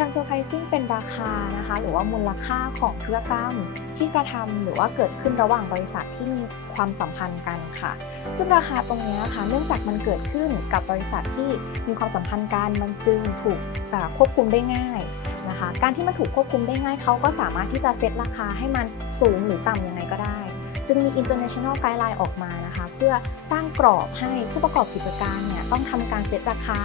transfer pricing เป็นราคานะคะหรือว่ามูลค่าของธุรกรรมที่กระทำหรือว่าเกิดขึ้นระหว่างบริษัทที่มีความสัมพันธ์กันค่ะ ซึ่งราคาตรงนี้นะคะเนื่องจากมันเกิดขึ้นกับบริษัทที่มีความสัมพันธ์กันมันจึงถูกควบคุมได้ง่ายนะคะ การที่มันถูกควบคุมได้ง่ายเขาก็สามารถที่จะเซตราคาให้มันสูงหรือต่ำยังไงก็ได้ จึงมี international guideline ออกมานะคะเพื่อสร้างกรอบให้ผู้ประกอบกิจการเนี่ยต้องทำการเซตราคา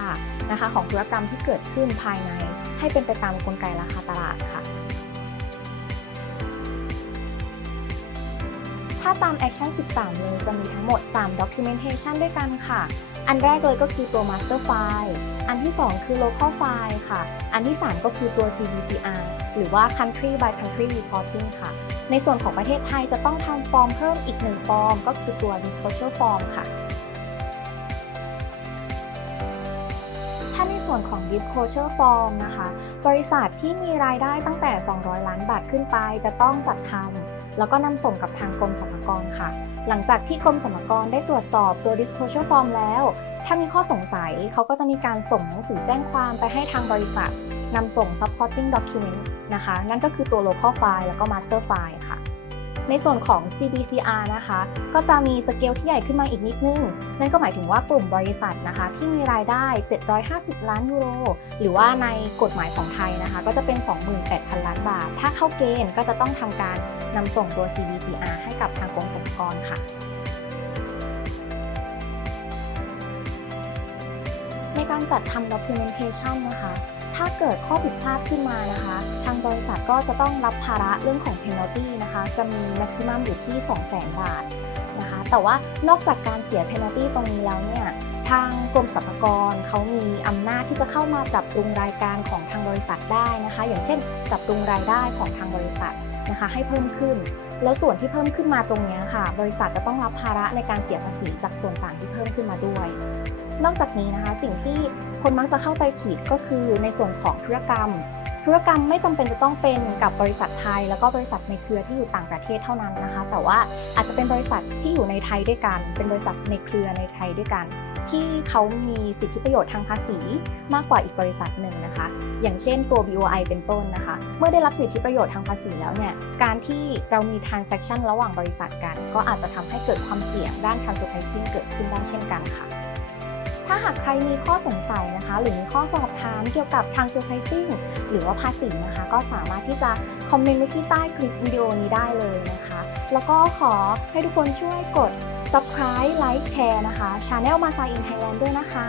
นะคะของธุรกรรมที่เกิดขึ้นภายใน ให้เป็นไปตามกลไกราคาตลาดค่ะ ถ้าตาม Action 13เลยจะมีทั้งหมด 3 Documentation ด้วยกันค่ะ อันแรกเลยก็คือตัว Master File อันที่ 2 คือ Local File ค่ะ อันที่ 3 ก็คือตัว CBCR หรือว่า Country by Country Reporting ค่ะ ในส่วนของประเทศไทยจะต้องทำฟอร์มเพิ่มอีกหนึ่งฟอร์ม ก็คือตัว Disclosure Form ค่ะ วนของ disclosure form นะคะ บริษัทที่มีรายได้ตั้งแต่ 200 ล้านบาทขึ้นไป จะต้องจัดทำแล้วก็นำส่งกับทางกรมสรรพากรค่ะ หลังจากที่กรมสรรพากรได้ตรวจสอบตัว disclosure form แล้ว ถ้ามีข้อสงสัยเขาก็จะมีการส่งหนังสือแจ้งความไปให้ทางบริษัทนำส่ง supporting document นะคะ นั่นก็คือตัว local file แล้วก็ master file ค่ะ ในส่วนของ CBCR นะคะ ก็จะมีสเกลที่ใหญ่ขึ้นมาอีกนิดนึง นั่นก็หมายถึงว่ากลุ่มบริษัทนะคะ ที่มีรายได้ 750 ล้านยูโร หรือว่าในกฎหมายของไทยนะคะ ก็จะเป็น 28,000 ล้านบาท ถ้าเข้าเกณฑ์ก็จะต้องทำการนำส่งตัว CBCR ให้กับทางกรมสรรพากรค่ะในการจัดทำ documentation นะคะ ถ้าเกิดข้อผิดพลาดขึ้นมานะคะ ทางบริษัทก็จะต้องรับภาระเรื่องของ penalty นะคะ จะมี maximum อยู่ที่ 200,000 บาทนะคะ แต่ว่านอกจากการเสีย penalty ตรงนี้แล้วเนี่ยทางกรมสรรพากรเขามีอำนาจที่จะเข้ามาจับปรุงรายการของทางบริษัทได้นะคะ อย่างเช่นจับปรุงรายได้ของทางบริษัทนะคะ ให้เพิ่มขึ้น แล้วส่วนที่เพิ่มขึ้นมาตรงนี้ค่ะ บริษัทจะต้องรับภาระในการเสียภาษีจากส่วนต่างที่เพิ่มขึ้นมาด้วย นอกจากนี้นะคะ สิ่งที่คนมักจะเข้าใจผิดก็คือในส่วนของธุรกรรม ธุรกรรมไม่จำเป็นจะต้องเป็นกับบริษัทไทย แล้วก็บริษัทในเครือที่อยู่ต่างประเทศเท่านั้นนะคะ แต่ว่าอาจจะเป็นบริษัทที่อยู่ในไทยด้วยกัน เป็นบริษัทในเครือในไทยด้วยกัน ที่เขามีสิทธิประโยชน์ทางภาษีมากกว่าอีกบริษัทหนึ่งนะคะ อย่างเช่นตัว BOI เป็นต้นนะคะ เมื่อได้รับสิทธิประโยชน์ทางภาษีแล้วเนี่ย การที่เรามี transaction ระหว่างบริษัทกัน ก็อาจจะทำให้เกิดความเสี่ยงด้าน transfer pricing เกิดขึ้นได้เช่นกันค่ะ ถ้าหากใครมีข้อสงสัยนะคะ หรือมีข้อสอบถามเกี่ยวกับ transfer pricing หรือว่าภาษีนะคะ ก็สามารถที่จะคอมเมนต์ไว้ที่ใต้คลิปวิดีโอนี้ได้เลยนะคะ แล้วก็ขอให้ทุกคนช่วยกด subscribe like แชร์นะคะ Channel มาซาอินไทยแลนด์ด้วยนะคะ